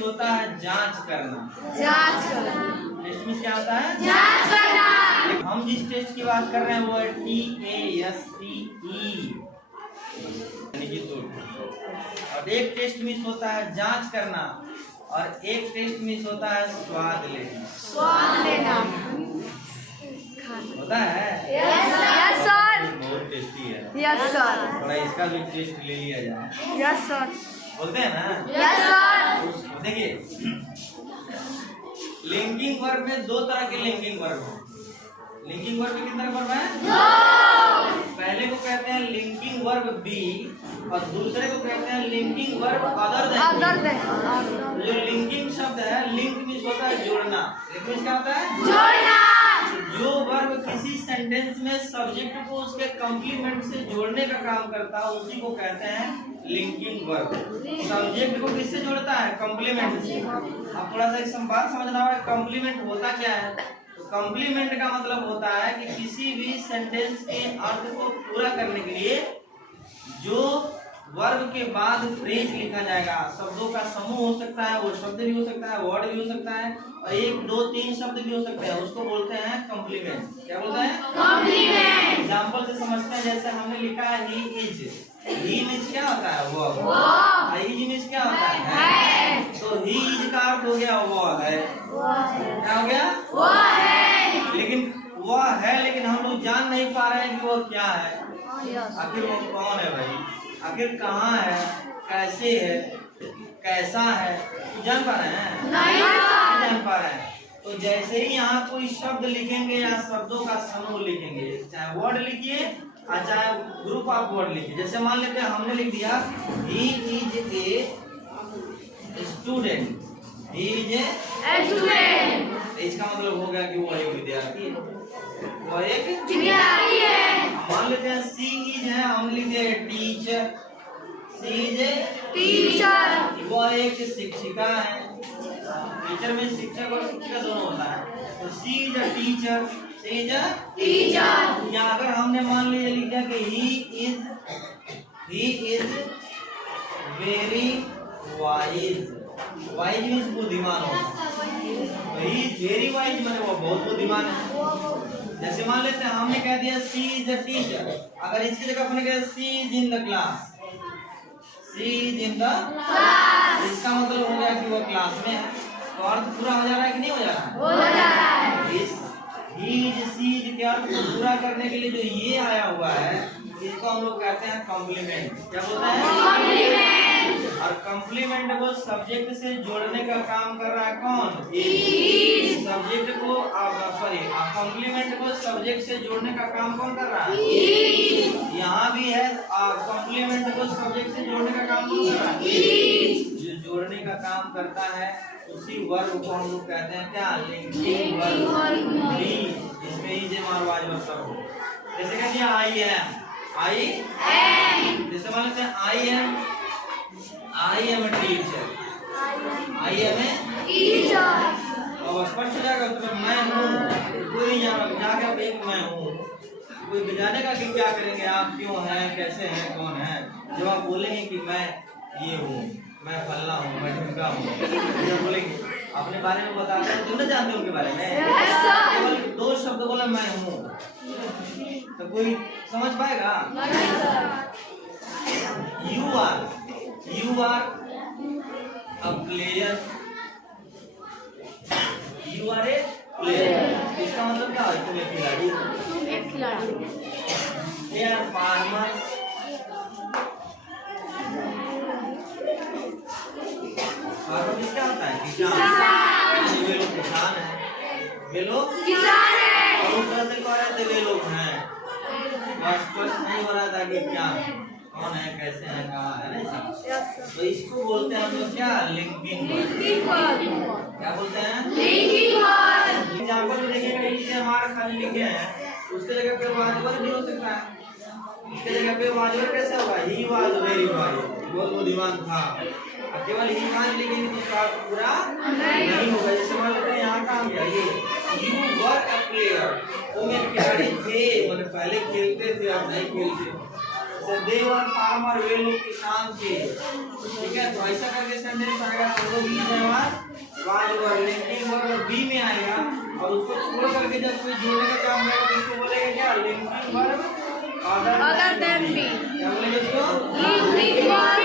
होता है जांच करना। टेस्ट मीन्स क्या होता है? जांच करना। हम जिस टेस्ट की बात कर रहे हैं वो है TASTE, यानी कि दो। और एक टेस्ट मिस होता है जांच करना और एक टेस्ट मिस होता है स्वाद लेना। होता है? Yes sir. बहुत टेस्टी है। Yes sir. थोड़ा इसका भी टेस्ट ले लिया जाए। Yes sir. बोलते हैं ना? Yes sir. देखिए, लिंकिंग वर्ब में दो तरह के लिंकिंग वर्ब हैं। लिंकिंग वर्ब में कितने वर्ब हैं? दो। पहले को कहते हैं लिंकिंग वर्ब बी और दूसरे को कहते हैं लिंकिंग वर्ब अदर देन। जो लिंकिंग शब्द है, लिंक मीन्स होता है जोड़ना। लिंक मीन्स क्या होता है? जोड़ना। जो वर्ब किसी सेंटेंस में सब्जेक्ट को उसके कॉम्प्लीमेंट से जोड़ने का काम करता है उसी को कहते हैं लिंकिंग वर्ब। सब्जेक्ट को किससे जोड़ता है? कॉम्प्लीमेंट से। अब थोड़ा सा एक बात समझना होगा, कॉम्प्लीमेंट होता क्या है? कॉम्प्लीमेंट का मतलब होता है कि किसी भी सेंटेंस के अर्थ को पूरा करने के लिए जो वर्ब के बाद फ्रेज लिखा जाएगा, शब्दों का समूह हो सकता है, वो शब्द भी हो सकता है, वर्ड भी हो सकता है और एक दो तीन शब्द भी हो सकते हैं, उसको बोलते हैं कॉम्प्लीमेंट। क्या बोलते हैं? कॉम्प्लीमेंट। एग्जांपल से समझते हैं, जैसे हमने लिखा है ही इज। ही मीन्स क्या होता है? वो। इज मीन्स क्या होता है? तो ही इज का अर्थ हो गया वो है। क्या हो गया? वो है। लेकिन वो है, लेकिन हम लोग जान नहीं पा रहे हैं कि वो क्या है। आखिर वो कौन है भाई? आखिर कहाँ है? कैसे है? कैसा है? तो जान पा रहे हैं? नहीं जान पा रहे हैं। तो जैसे ही यहाँ कोई शब्द लिखेंगे या शब्दों का समूह लिखेंगे, चाहे वर्ड लिखिए और चाहे ग्रुप ऑफ वर्ड लिखिए। जैसे मान लेते हैं हमने लिख दिया he is a student. He is a student. इसका मतलब हो गया कि वो एक विद्यार्थी है। वो एक विद्यार्थी है। मान लेते हैं सी इज है, हमने लिख दिया teacher. She is a teacher. वो एक शिक्षिका है। टीचर में शिक्षक और शिक्षिका दोनों होता है। तो she is a teacher. She is a teacher. या अगर हमने मान लिया लिख दिया कि he is very wise. Wise means बुद्धिमान होता है। ही इज वेरी वाइज माने वो बहुत बुद्धिमान है। जैसे मान लेते हैं हमने कह दिया सी इज अ टीचर, अगर इसकी जगह अपने कह she is in the class. She is in the class, इसका मतलब हो गया कि वो क्लास में है। तो अर्थ पूरा हो जा रहा है कि नहीं हो जा रहा है? हो जा रहा है। इस ही इज सी इज के अर्थ को पूरा करने के लिए जो ये आया हुआ है इसको हम लोग कहते हैं कॉम्प्लीमेंट। क्या बोलते हैं? कॉम्प्लीमेंट। और कॉम्प्लीमेंट को सब्जेक्ट से जोड़ने का काम कर रहा है कौन? सब्जेक्ट को कॉम्प्लीमेंट को सब्जेक्ट से जोड़ने का काम कौन कर रहा है? यहाँ भी है कॉम्प्लीमेंट को सब्जेक्ट से जोड़ने का काम कौन कर रहा है? जो जोड़ने का काम करता है उसी वर्ब को हम लोग कहते हैं क्या? Linking verb. इसमें इज मारवाज मतलब हो। जैसे कह दिया आई एम। I am. जैसे मान लेते हैं I am a teacher. I am a teacher. अब स्पष्ट हो जाएगा तो मैं हूँ। कोई जाकर एक मैं हूँ। कोई जाने का कि क्या करेंगे आप, क्यों हैं, कैसे हैं, कौन है। जब आप बोलेंगे कि मैं ये हूँ, मैं फल्ला हूँ, मैं ढिमका हूँ, जब बोलेंगे अपने बारे में बताते हैं, तुम ना जानते उनके बारे में। केवल दो शब्द बोला मैं हूँ तो कोई समझ पाएगा? You are a player. You are a player. इसका मतलब क्या है? तुम एक खिलाड़ी हो। They are farmers. फार्मर क्या होता है? किसान। वे लोग किसान हैं। वे लोग किसान हैं। और उस तरह से कह रहे थे वे लोग हैं। स्पष्ट नहीं हो रहा था कि क्या कौन है, कैसे है, कहाँ है, नहीं सब। तो इसको बोलते हैं हम लोग क्या? Linking verb. क्या बोलते हैं? Linking verb. एग्जांपल में देखिएगा इसे हमारा खाली लिखे हैं, उसके जगह पे वाजवर भी हो सकता है। इसके जगह पे वाजवर कैसे होगा? ही वाज वेरी वाइज, बहुत बुद्धिमान था। केवल ही वाज लिखेंगे तो उसका पूरा नहीं होगा। जैसे मान लेते हैं यहाँ काम क्या ये यू वर अ प्लेयर। वो में खिलाड़ी थे, मतलब पहले खेलते थे अब नहीं खेलते। दे वर फार्मर, वे लोग किसान थे। ठीक है, तो ऐसा करके सेंटेंस आएगा। तो ही और उसको छोड़ करके जब कोई जोड़ने का काम करेगा तो उसको बोलेगा क्या, linking verb other Other than me. क्या बोलेंगे उसको? Linked verb